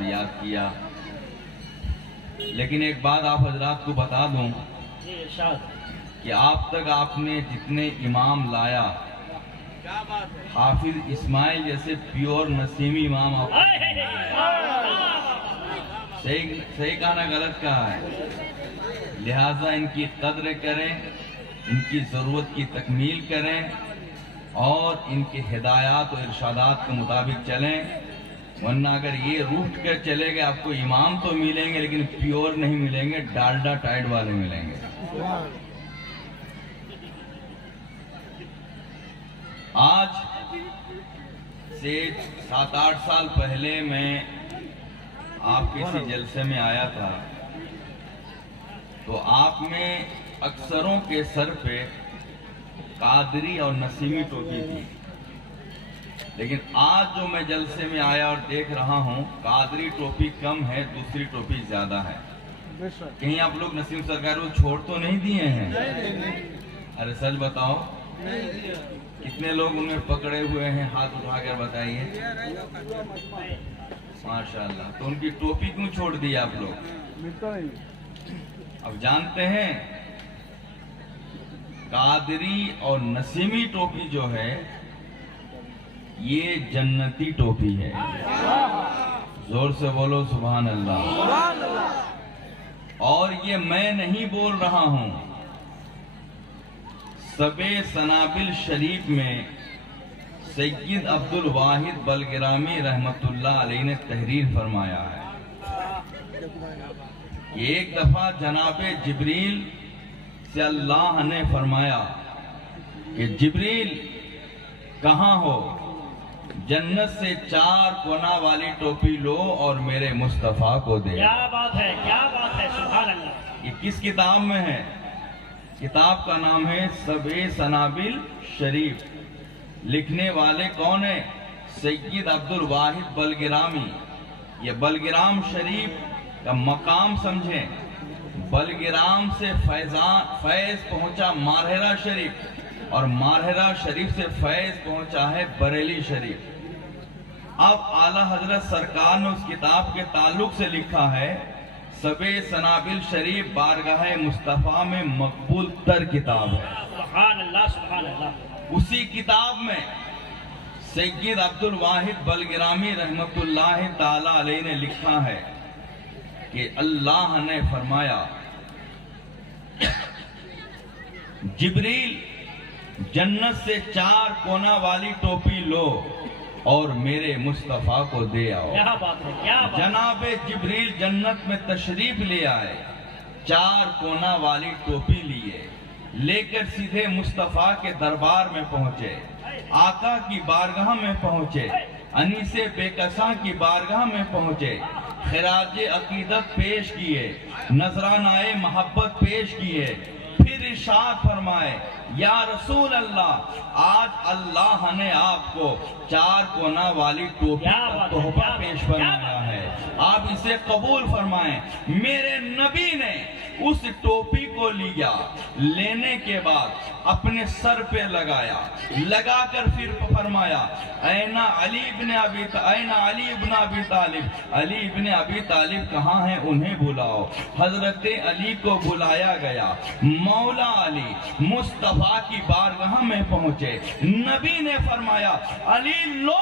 और याद किया। लेकिन एक बात आप हजरात को बता दूं कि आप तक आपने जितने इमाम लाया, हाफिज इस्माइल जैसे प्योर नसीमी इमाम आप सही कहा ना गलत कहा है। लिहाजा इनकी कद्र करें, इनकी ज़रूरत की तकमील करें और इनके हिदायत और इरशादात के मुताबिक चलें। वरना अगर ये रूठ कर चले गए, आपको इमाम तो मिलेंगे लेकिन प्योर नहीं मिलेंगे, डालडा टाइट वाले मिलेंगे। आज से 7-8 साल पहले मैं आप किसी जलसे में आया था, तो आप में अक्सरों के सर पे कादरी और नसीमी टोपी थी। लेकिन आज जो मैं जलसे में आया और देख रहा हूँ, कादरी टोपी कम है, दूसरी टोपी ज्यादा है। कहीं आप लोग नसीम सरकार को छोड़ तो नहीं दिए हैं? अरे सच बताओ, कितने लोग उन्हें पकड़े हुए हैं? हाथ उठाकर बताइए। माशाल्लाह। तो उनकी टोपी क्यों छोड़ दी आप लोग? अब जानते हैं, कादरी और नसीमी टोपी जो है ये जन्नती टोपी है। जोर से बोलो सुभान अल्लाह। और ये मैं नहीं बोल रहा हूं, सबे सनाबिल शरीफ में सैयद अब्दुल वाहिद बलगिरामी रहमतुल्लाह अलैह ने तहरीर फरमाया है। एक दफा जनाबे जिब्रील से अल्लाह ने फरमाया कि जिब्रील कहाँ हो? जन्नत से 4 कोना वाली टोपी लो और मेरे मुस्तफा को दे। क्या बात है, क्या बात है, सुभान अल्लाह। ये किस किताब में है? किताब का नाम है सबे सनाबिल शरीफ। लिखने वाले कौन है? सैयद अब्दुल वाहिद बलगिरामी। ये बलगिराम शरीफ का मकाम समझें। बलगिराम से फैज पहुंचा मारहरा शरीफ, और मारहरा शरीफ से फैज पहुंचा है बरेली शरीफ। अब आला हजरत सरकार ने उस किताब के ताल्लुक से लिखा है, सबे सनाबिल शरीफ बारगाह मुस्तफा में मकबूल तर किताब है। सुभान अल्लाह, सुभान अल्लाह। उसी किताब में सैयद अब्दुल वाहिद बलगिरामी रहमतुल्लाह ताला अलैह ने लिखा है कि अल्लाह ने फरमाया, जिब्रील जन्नत से 4 कोना वाली टोपी लो और मेरे मुस्तफा को दे आओ। क्या बात है, क्या बात। जनाबे जिब्रील जन्नत में तशरीफ ले आए, 4 कोना वाली टोपी लिए, लेकर सीधे मुस्तफा के दरबार में पहुंचे, आका की बारगाह में पहुंचे, अनीसे बेकसा की बारगाह में पहुंचे, खिराज अकीदत पेश किए, नजरानाए मोहब्बत पेश किए, फिर इरशाद फरमाए, या रसूल अल्लाह, आज अल्लाह ने आपको 4 कोना वाली टोपी का तोहफा पेश फरमाया है, आप इसे कबूल फरमाएं। मेरे नबी ने उस टोपी को लिया, लेने के बाद अपने सर पे लगाया, लगाकर फिर फरमाया, ऐना अली इब्न अबी तालिब, अली इब्न अबी तालिब कहाँ हैं? उन्हें बुलाओ। हजरत अली को बुलाया गया। मौला अली मुस्तफा की बारगाह में पहुंचे। नबी ने फरमाया, अली लो,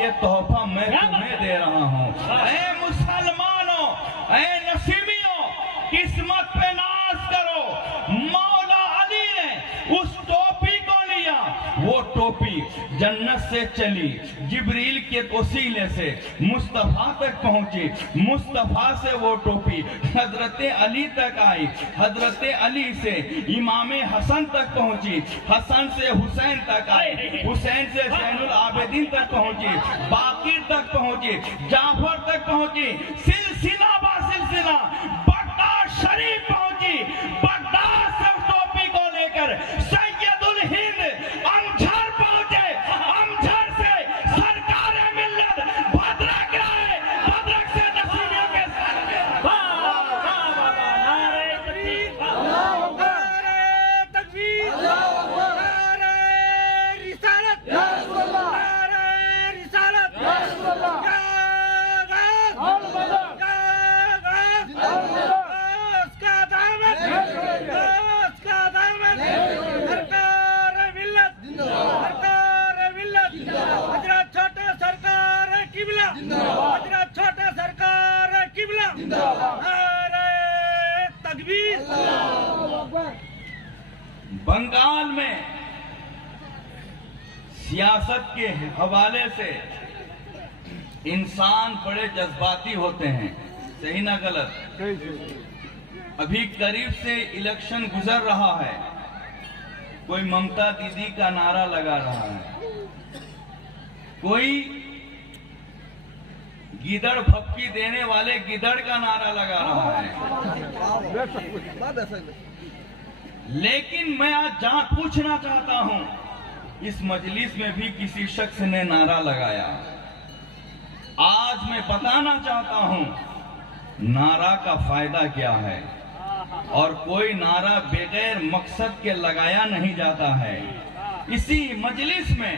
ये तोहफा मैं तुम्हें दे रहा हूँ। ऐ मुसलमानों, ऐ नसीबियों, किस्मत पे नाज करो। मौला अली ने उस टोपी को लिया, वो टोपी जन्नत से चली, जिब्रील के वसीले से मुस्तफा तक पहुंची, मुस्तफा से वो टोपी हजरत अली तक आई, हजरत अली से इमाम हसन तक पहुंची, हसन से हुसैन तक आई, हुसैन से ज़ैनुल आबिदीन तक पहुंची, बाकिर तक पहुंची, जाफर तक पहुंची, सिलसिला बा सिलसिला बगदाद शरीफ पहुंची। बगदाद से टोपी को लेकर सैयदुल हिंद अमझर पहुंचे, अमझर से सरकार मिल्लत भद्रक आए, भद्रक से नसीबियों के साथ। नारे तकबीर, अल्लाहू अकबर, तकबीर, अल्लाहू अकबर, नारे रिसालत, या रसूल अल्लाह, नारे रिसालत, या रसूल अल्लाह, या नारे तकबीर। बंगाल में सियासत के हवाले से इंसान बड़े जज्बाती होते हैं, सही ना गलत? अभी करीब से इलेक्शन गुजर रहा है, कोई ममता दीदी का नारा लगा रहा है, कोई गिदड़ भपकी देने वाले गिदड़ का नारा लगा रहा है। लेकिन मैं आज जान पूछना चाहता हूं, इस मजलिस में भी किसी शख्स ने नारा लगाया। आज मैं बताना चाहता हूं नारा का फायदा क्या है, और कोई नारा बगैर मकसद के लगाया नहीं जाता है। इसी मजलिस में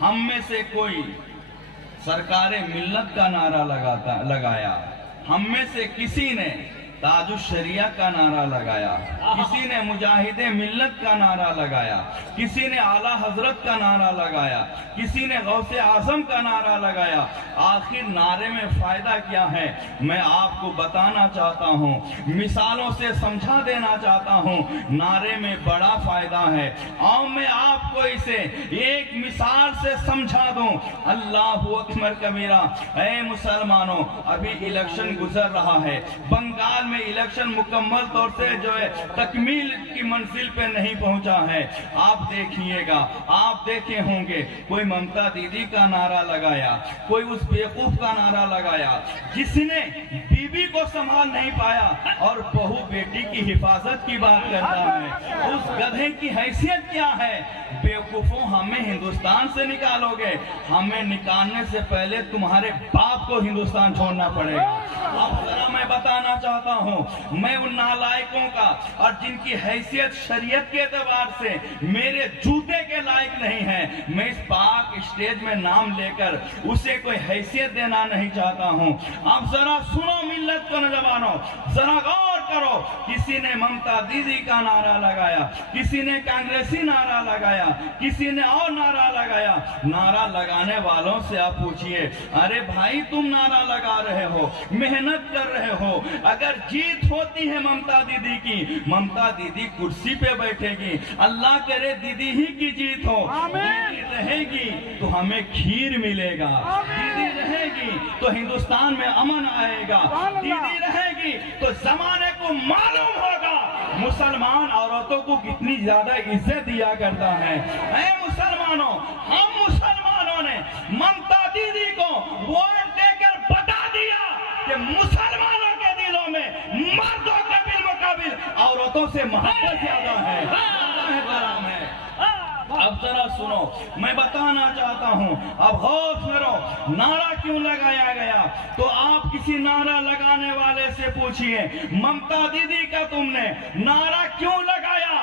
हम में से कोई सरकारे मिल्लत का नारा लगाया, हम में से किसी ने ताजुश शरिया का नारा लगाया, किसी ने मुजाहिदे मिल्लत का नारा लगाया, किसी ने आला हजरत का नारा लगाया, किसी ने गौसे आजम का नारा लगाया। आखिर नारे में फायदा क्या है, मैं आपको बताना चाहता हूं, मिसालों से समझा देना चाहता हूं। नारे में बड़ा फायदा है और मैं आपको इसे एक मिसाल से समझा दूं। अल्लाहु अकबर कबीरा। ऐ मुसलमानों, अभी इलेक्शन गुजर रहा है, बंगाल में इलेक्शन मुकम्मल तौर से जो है तकमील की मंजिल पे नहीं पहुंचा है। आप देखिएगा, आप देखे होंगे, कोई ममता दीदी का नारा लगाया, कोई उस बेवकूफ का नारा लगाया जिसने बीबी को संभाल नहीं पाया और बहू बेटी की हिफाजत की बात करता है। उस गधे की हैसियत क्या है? बेवकूफों, हमें हिंदुस्तान से निकालोगे, हमें निकालने से पहले तुम्हारे बाप को हिंदुस्तान छोड़ना पड़ेगा। अब जरा मैं बताना चाहता हूं, मैं उन नालायकों का और जिनकी हैसियत शरीयत के एतबार से मेरे जूते के लायक नहीं है, मैं इस पाक स्टेज में नाम लेकर उसे कोई हैसियत देना नहीं चाहता हूं। आप जरा सुनो मिल्लत को नौजवानों, जरा गौर करो। किसी ने ममता दीदी का नारा लगाया, किसी ने कांग्रेसी नारा लगाया, किसी ने और नारा लगाया। नारा लगाने वालों से आप पूछिए, अरे भाई तुम नारा लगा रहे हो, मेहनत कर रहे हो, अगर जीत होती है ममता दीदी की, ममता दीदी कुर्सी पे बैठेगी। अल्लाह करे दीदी ही की जीत हो। दीदी रहेगी तो हमें खीर मिलेगा, दीदी रहेगी तो हिंदुस्तान में अमन आएगा, दीदी रहेगी तो जमाने को मालूम होगा मुसलमान औरतों को कितनी ज्यादा इज्जत दिया करता है। ऐ मुसलमानों, हम मुसलमानों ने ममता दीदी को वोट देकर बता दिया कि मुसलमानों के दिलों में मर्दों के बिलमुकाबिल औरतों से मोहब्बत ज्यादा है। अब जरा सुनो, मैं बताना चाहता हूं, अब गौर करो, नारा क्यों लगाया गया? तो आप किसी नारा लगाने वाले से पूछिए, ममता दीदी का तुमने नारा क्यों लगाया?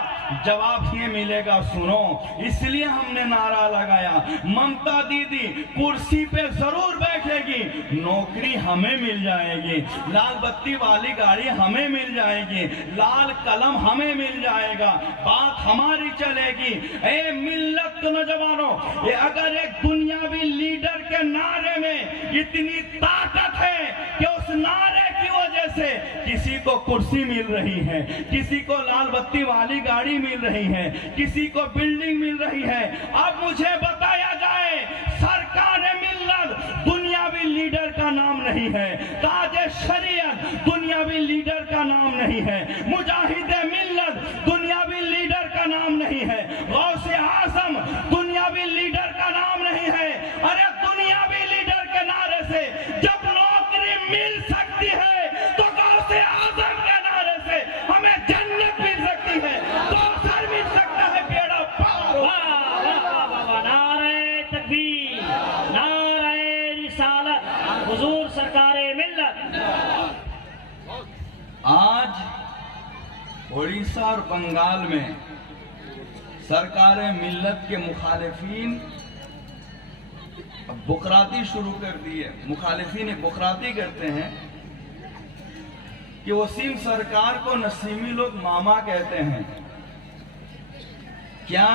जवाब ये मिलेगा, सुनो, इसलिए हमने नारा लगाया, ममता दीदी कुर्सी पे जरूर बैठेगी, नौकरी हमें मिल जाएगी, लाल बत्ती वाली गाड़ी हमें मिल जाएगी, लाल कलम हमें मिल जाएगा, बात हमारी चलेगी। ए मिल्लत नौजवानों, ये अगर एक दुनियावी लीडर के नारे में इतनी ताकत है कि उस नारे की वजह से किसी को कुर्सी मिल रही है, किसी को लाल बत्ती वाली गाड़ी मिल रही है, किसी को बिल्डिंग मिल रही है, अब मुझे बताया जाए, सरकार मिल्लत दुनियावी लीडर का नाम नहीं है, ताजे शरीयत दुनियावी लीडर का नाम नहीं है, मुजाहिदे मिल्लत दुनियावी लीडर का नाम नहीं है, गौसे आजम दुनियावी लीडर का नाम नहीं है। अरे दुनियावी लीडर के नारे से जब नौकरी मिल सकती है तो गौसे आजम के नारे से हमें जन्नत मिल सकती है, तो सर मिल सकता है बेड़ा पार। नारे तकबीर, नारे रिसालत, हुजूर सरकारे मिल्लत। आज उड़ीसा और बंगाल में सरकार मिल्लत के मुखालिफिन बुकराती शुरू कर दी है। मुखालिफिन बुकराती करते हैं कि वसीम सरकार को नसीमी लोग मामा कहते हैं। क्या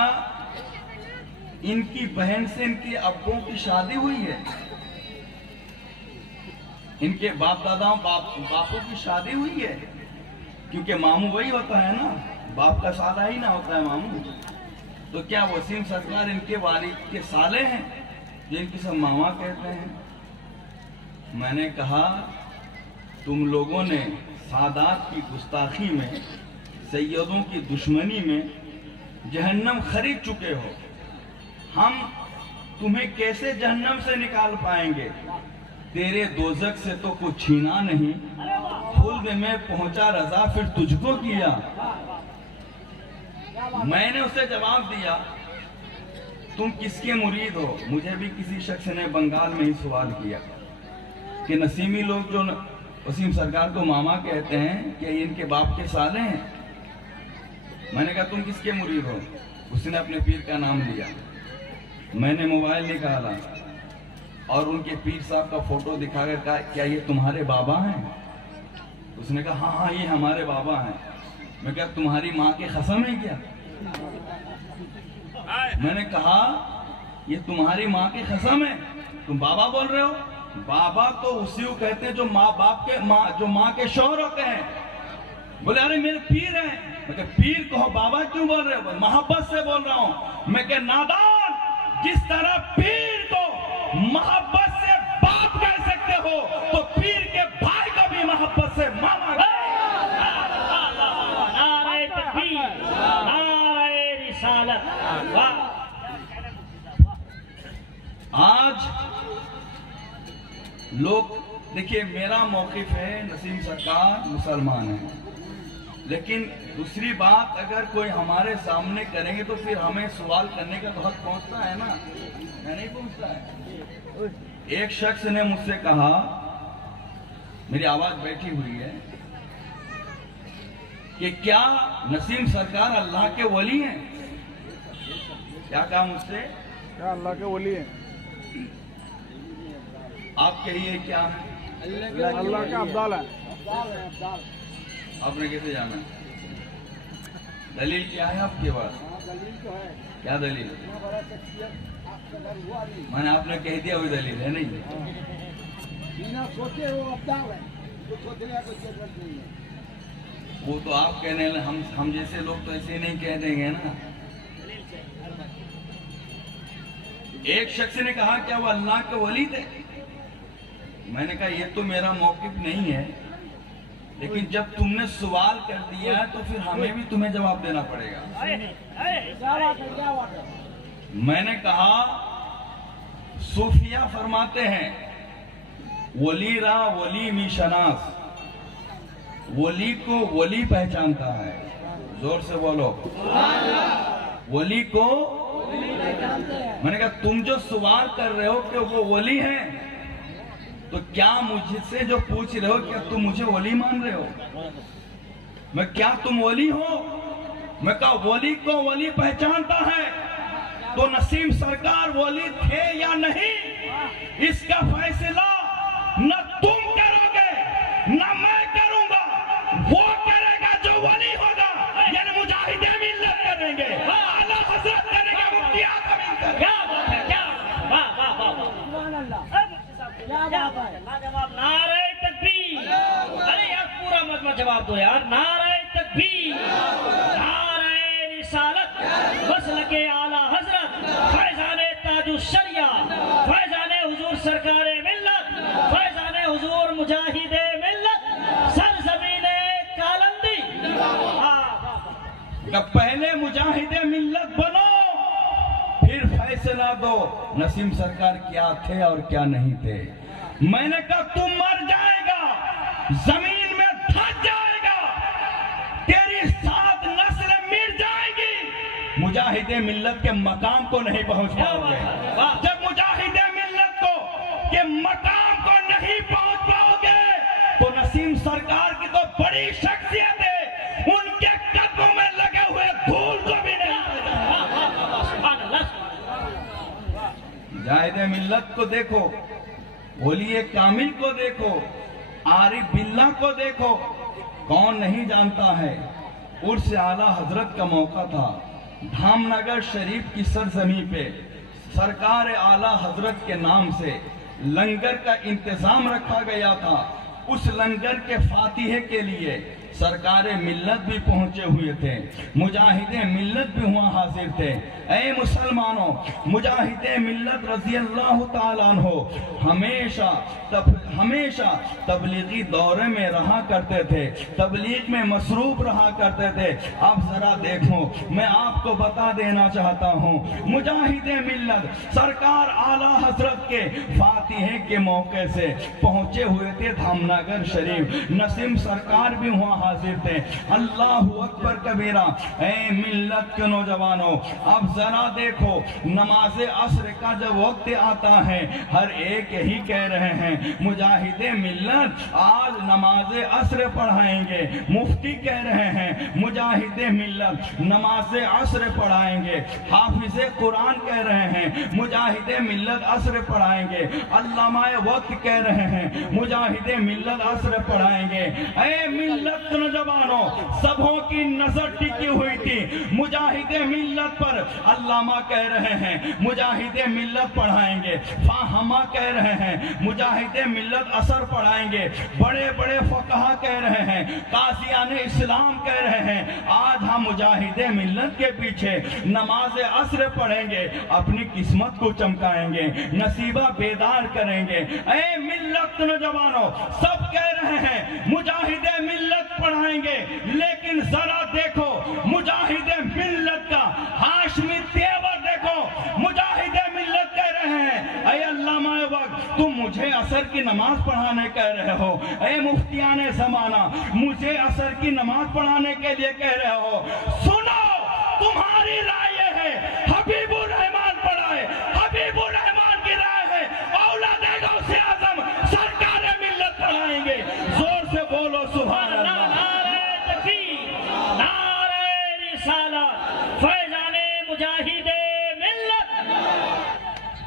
इनकी बहन से इनके अब्बों की शादी हुई है? इनके बाप दादाओं बापों की शादी हुई है, क्योंकि मामू वही होता है ना, बाप का साला ही ना होता है मामू। तो क्या वसीम सरकार इनके वालिद के साले हैं जिनकी सब मामा कहते हैं? मैंने कहा तुम लोगों ने सादात की गुस्ताखी में, सैयदों की दुश्मनी में जहन्नम खरीद चुके हो। हम तुम्हें कैसे जहन्नम से निकाल पाएंगे? तेरे दोजक से तो कुछ छीना नहीं, खुल्द में पहुंचा रजा फिर तुझको किया। मैंने उसे जवाब दिया, तुम किसके मुरीद हो? मुझे भी किसी शख्स ने बंगाल में ही सवाल किया कि नसीमी लोग जो वसीम सरकार को मामा कहते हैं, क्या ये इनके बाप के साले हैं? मैंने कहा तुम किसके मुरीद हो? उसने अपने पीर का नाम लिया। मैंने मोबाइल निकाला और उनके पीर साहब का फोटो दिखाकर कहा, क्या ये तुम्हारे बाबा हैं? उसने कहा हाँ हाँ ये हमारे बाबा हैं। मैं क्या तुम्हारी माँ की कसम है क्या? मैंने कहा ये तुम्हारी माँ की कसम है, तुम बाबा बोल रहे हो? बाबा तो उसी को कहते हैं जो माँ के शौहर होते हैं। बोले अरे मेरे पीर हैं। मैं कहा पीर कहो, बाबा क्यों बोल रहे हो? मोहब्बत से बोल रहा हूं। मैं क्या नादान, जिस तरह पीर को मोहब्बत से बाप कह सकते हो, तो पीर के भाई को भी मोहब्बत से मामा। नारे तकबीर, नारे रिसालत। आज लोग देखिए, मेरा मौकिफ है नसीम सरकार मुसलमान है, लेकिन दूसरी बात अगर कोई हमारे सामने करेंगे तो फिर हमें सवाल करने का तो हक पहुंचता है ना, या नहीं पहुंचता है? एक शख्स ने मुझसे कहा, मेरी आवाज बैठी हुई है, कि क्या नसीम सरकार अल्लाह के वली हैं? क्या कहा मुझसे? क्या अल्लाह के वली हैं? आप कहिए क्या है? अल्लाह के अब्दाल है। आपने कैसे जाना? दलील क्या है आपके पास? क्या दलील? मैंने आपने कह दिया वही दलील है नहीं? सोचे वो अब्दाल है, तो सोचने का कोई जरूरत नहीं है। वो तो आप कहने लगे, हम जैसे लोग तो ऐसे नहीं कह देंगे ना। एक शख्स ने कहा क्या वो अल्लाह के वली थे? मैंने कहा ये तो मेरा मौकिफ नहीं है, लेकिन जब तुमने सवाल कर दिया है तो फिर हमें भी तुम्हें जवाब देना पड़ेगा। मैंने कहा सूफिया फरमाते हैं, वली रा वली मी शनास, वली को वली पहचानता है। जोर से बोलो, वली को। मैंने कहा तुम जो सवाल कर रहे हो कि वो वली हैं, तो क्या मुझसे जो पूछ रहे हो, क्या तुम मुझे वली मान रहे हो? मैं क्या तुम वली हो? मैं कहा वली को वली पहचानता है, तो नसीम सरकार वली थे या नहीं, इसका फैसला न तुम करोगे न मैं करूंगा, वो करेगा जो वली होगा, यानी मुजाहिदे मिल्लत करेंगे, आला हजरत करेगा, मुफ्ती आजम करेगा। क्या बात है, क्या वाह वाह वाह वाह। नारे तकबीर। अरे यार पूरा मत जवाब दो यार। नारे तकबीर, नारे रिसालत, मसलके आला हजरत, फैजाने ताजु शरिया, फैजाने हुजूर सरकारे मिल्लत, फैजाने हुजूर मुजाहिदे मिल्लत, सरजमीने कालंदी। पहले मुजाहिदे मिल्लत बनो, फिर फैसला दो नसीम सरकार क्या थे और क्या नहीं थे। मैंने कहा तू मर जाएगा, जमीन में धंस जाएगा, तेरी 7 नस्ल मिट जाएगी, मुजाहिदे मिल्लत के मकाम को नहीं पहुंच पाओगे। जब मुजाहिदे मिल्लत को के मकाम को नहीं पहुंच पाओगे, तो नसीम सरकार की तो बड़ी शख्सियत है, उनके कदमों में लगे हुए धूल को भी नहीं। मुजाहिदे मिल्लत को देखो, वली कामिल को देखो, आरिफ बिल्ला को देखो, कौन नहीं जानता है। उर्स आला हजरत का मौका था, धामनगर शरीफ की सरजमी पे सरकार आला हजरत के नाम से लंगर का इंतजाम रखा गया था। उस लंगर के फातिहे के लिए सरकारे मिल्लत भी पहुंचे हुए थे, मुजाहिदे मिल्लत भी वहां हाजिर थे। ऐ मुसलमानों, मुजाहिदे मिल्लत रज़ी अल्लाह ताला अन्हो हमेशा तबलीगी दौरे में रहा करते थे, तबलीग में मसरूफ रहा करते थे। अब जरा देखो, मैं आपको बता देना चाहता हूँ, मुजाहिदे मिल्लत सरकार आला हजरत के फातिहे के मौके से पहुंचे हुए थे धामनगर शरीफ। नसीम सरकार भी वहां हाजिर थे। अल्लाह अकबर कबीरा। ऐ मिल्लत के नौजवानों, अब जरा देखो, नमाज असर का जब वक्त आता है, हर एक यही कह रहे हैं, मुजाहिदे मिल्लत आज नमाज असर पढ़ाएंगे। मुफ्ती कह रहे हैं मुजाहिदे मिल्लत नमाज असर पढ़ाएंगे। हाफिजे कुरान कह रहे हैं मुजाहिदे मिल्लत असर पढ़ाएंगे। अल्लामाए वक्त कह रहे हैं मुजाहिदे मिल्लत असर पढ़ाएंगे। ऐ मिल्लत नौजवानों, सबों की नजर टिकी हुई थी मुजाहिदे मिल्लत पर। अल्लामा कह रहे हैं मुजाहिदे मिल्लत पढ़ाएंगे, फाहमा कह रहे हैं मुजाहिदे मिल्लत असर पढ़ाएंगे, बड़े बड़े फकहा कह रहे हैं, कासियाने इस्लाम कह रहे हैं आज हम मुजाहिदे मिल्लत के पीछे नमाज असर पढ़ेंगे, अपनी किस्मत को चमकाएंगे, नसीबा बेदार करेंगे। ऐ मिल्लत नौजवानों, सब कह रहे हैं मुजाहिदे मिल्लत पढ़ाएंगे, लेकिन जरा देखो मुजाहिदे मिल्लत का हाशमी तेवर देखो। मुजाहिदे मिल्लत कह रहे हैं ऐ अल्लामा वक्त तुम मुझे असर की नमाज पढ़ाने कह रहे हो, ऐ मुफ्तियाने ज़माना मुझे असर की नमाज पढ़ाने के लिए कह रहे हो। सुनो, तुम्हारी राय है हबीबुर रहमान पढ़ाए, हबीबुर रहमान की राय है औलादे गौसे आज़म सरकार मिल्लत पढ़ाएंगे। जोर से बोलो सुभान अल्लाह। नारे तकबीर, नारे रिसालत, फैज़ाने मुजाहिदे मिल्लत।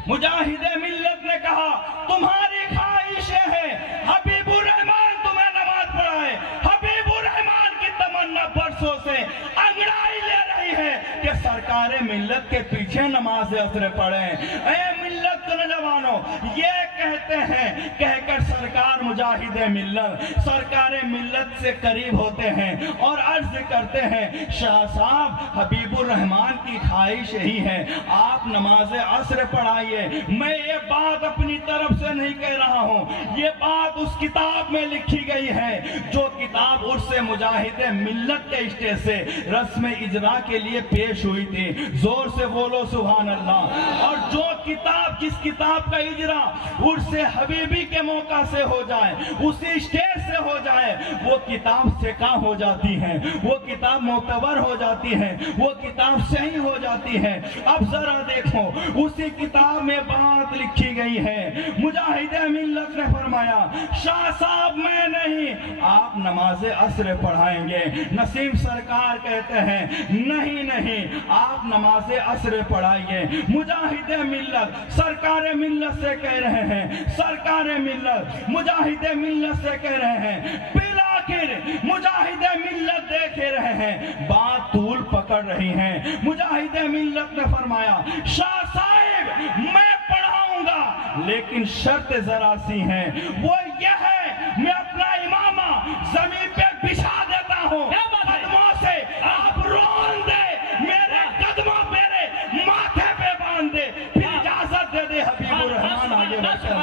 मुजाहिदे मिल्लत ने कहा तुम्हारी ख्वाहिशें हैं हबीबुर रहमान तुम्हें नमाज पढ़ाए। हबीबुर रहमान की तमन्ना बरसों से अंगड़ाई ले रही है कि सरकार मिल्लत के पीछे नमाज असर पढ़े। ऐ मिल्लत के नौजवानों, ये कहते हैं कहकर सरकार मुजाहिदे मिल्लत सरकार मिल्लत से करीब होते हैं और अर्ज करते हैं शाह साहब हबीबुर रहमान की ख्वाहिश यही है आप नमाज असर पढ़ाइए। मैं ये बात अपनी तरफ से नहीं कह रहा हूँ, ये बात उस किताब में लिखी गई है जो किताब उर्से मुजाहिदे मिल्लत के स्टेज से रस्म इजरा के लिए पेश हुई थी। जोर से बोलो सुभान अल्लाह। और जो किताब, जिस किताब का इजरा उर्से हबीबी के मौका से हो जाए, उसी स्टेज से हो जाए, वो किताब से का हो जाती है, वो किताब मोतबर हो जाती है, वो किताब सही हो जाती है। अब जरा देखो, उसी किताब में बात लिखी गई है। मुजाहिदे मिल्लत ने फरमाया शाह साहब मैं नहीं, आप नमाज असर पढ़ाएंगे। नसीम सरकार कहते हैं नहीं नहीं, आप नमाज असर पढ़ाइए। मुजाहिदे मिल्लत सरकार मिल्लत से कह रहे हैं, सरकार मिल्लत मुजाहिदे मिल्लत से कह रहे हैं। फिर आखिर मुजाहिदे मिल्लत देख रहे हैं बात तूल पकड़ रही है। मुजाहिदे मिल्लत ने फरमाया शाह साहिब मैं पढ़ाऊंगा, लेकिन शर्त जरा सी है, वो यह है मैं अपना इमामा जमीन पे बिछा देता हूँ, कदमों से आप रोन दे, मेरे कदमों मेरे माथे पे बांध दे, फिर इजाजत दे दे हबीबुर रहमान आगे बढ़ते हैं।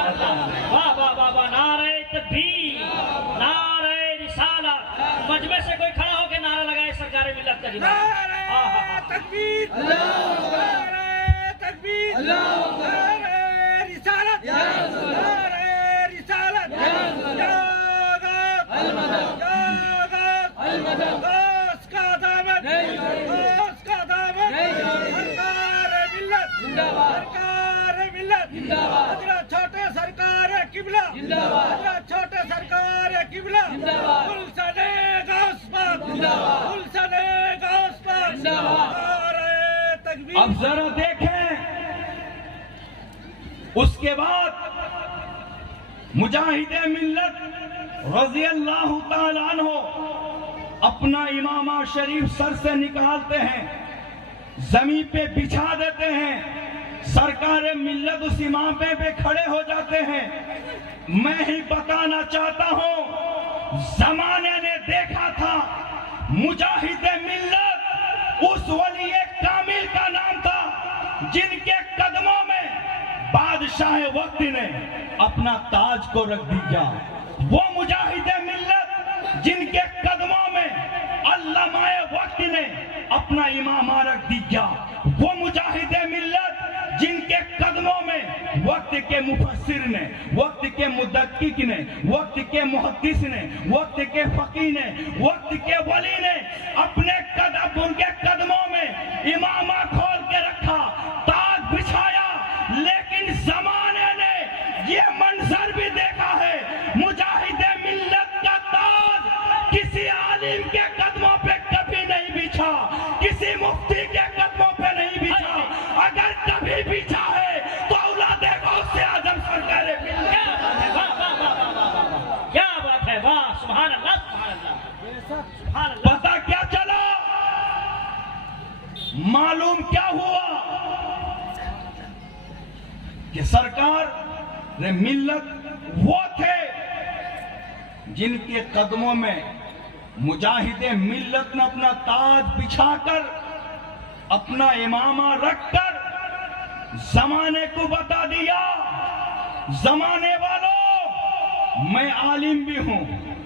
वाह वाह वाह वाह, नारे तकबीर, नारे रिसालत। मजमे से कोई खड़ा होकर नारा लगाए सरकार मिल्लत का जिंदाबाद। नारे तकबीर, नारे तकबीर, नारे रिसालत, नारे रिसालत, गौस का दामन, गौस का दामन, सरकार मिल्लत जिंदाबाद, सरकार मिल्लत जिंदाबाद, छोटे सरकार किबला जिंदाबाद, छोटे सरकार किबला जिंदाबाद, गुलशने गौस पाक जिंदाबाद, गुलशने गौस पाक जिंदाबाद, नारे तकबीर। अब जरा देखें, उसके बाद मुजाहिदे मिल्लत रज़ी अल्लाह ताला अन्हो अपना इमामा शरीफ सर से निकालते हैं, जमीन पे बिछा देते हैं, सरकार मिल्लत उस इमाम पे खड़े हो जाते हैं। मैं ही बताना चाहता हूं, जमाने ने देखा था मुजाहिद मिल्लत उस वली कामिल का नाम था जिनके कदमों में बादशाह वक्त ने अपना ताज को रख दिया। वो मुजाहिद मिल्लत जिनके कदमों में अल्लामाए वक्त ने अपना इमामा रख दिया। वो मुजाहिद मिल्लत जिनके कदमों में वक्त के मुफस्सिर ने, वक्त के मुदक्किक ने, वक्त के मुहद्दिस ने, वक्त के फकीह ने, वक्त के वली ने अपने कदम, उनके कदमों में इमामा खोल के रखा, ताज बिछाया। लेकिन जमाने ने ये मंजर भी देखा है, मुजाहिद मिल्लत का ताज किसी आलिम के कदमों पे कभी नहीं बिछा, किसी मुफ्ती के कदमों पे नहीं बिछा। अगर कभी बिछा है तो औलाद गौसे आजम सरकार क्या बात है, वाह सुभान अल्लाह, सुभान अल्लाह। पता क्या चला, मालूम क्या हुआ कि सरकार रे मिल्लत वो थे जिनके कदमों में मुजाहिद मिल्लत ने अपना ताज बिछाकर, अपना इमामा रखकर जमाने को बता दिया, जमाने वालों मैं आलिम भी हूं,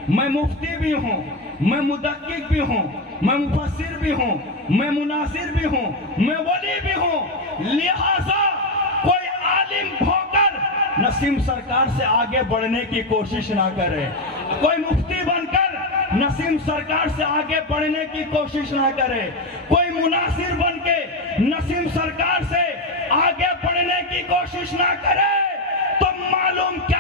मैं मुफ्ती भी हूं, मैं मुदक्किक भी हूं, मैं मुफस्सिर भी हूं, मैं मुनासिर भी हूं, मैं वली भी हूं। लिहाजा कोई आलिम होकर नसीम सरकार से आगे बढ़ने की कोशिश ना करे, कोई मुफ्ती बनकर नसीम सरकार से आगे बढ़ने की कोशिश ना करे, कोई मुनासिर बनके नसीम सरकार से आगे बढ़ने की कोशिश ना करे। तो मालूम क्या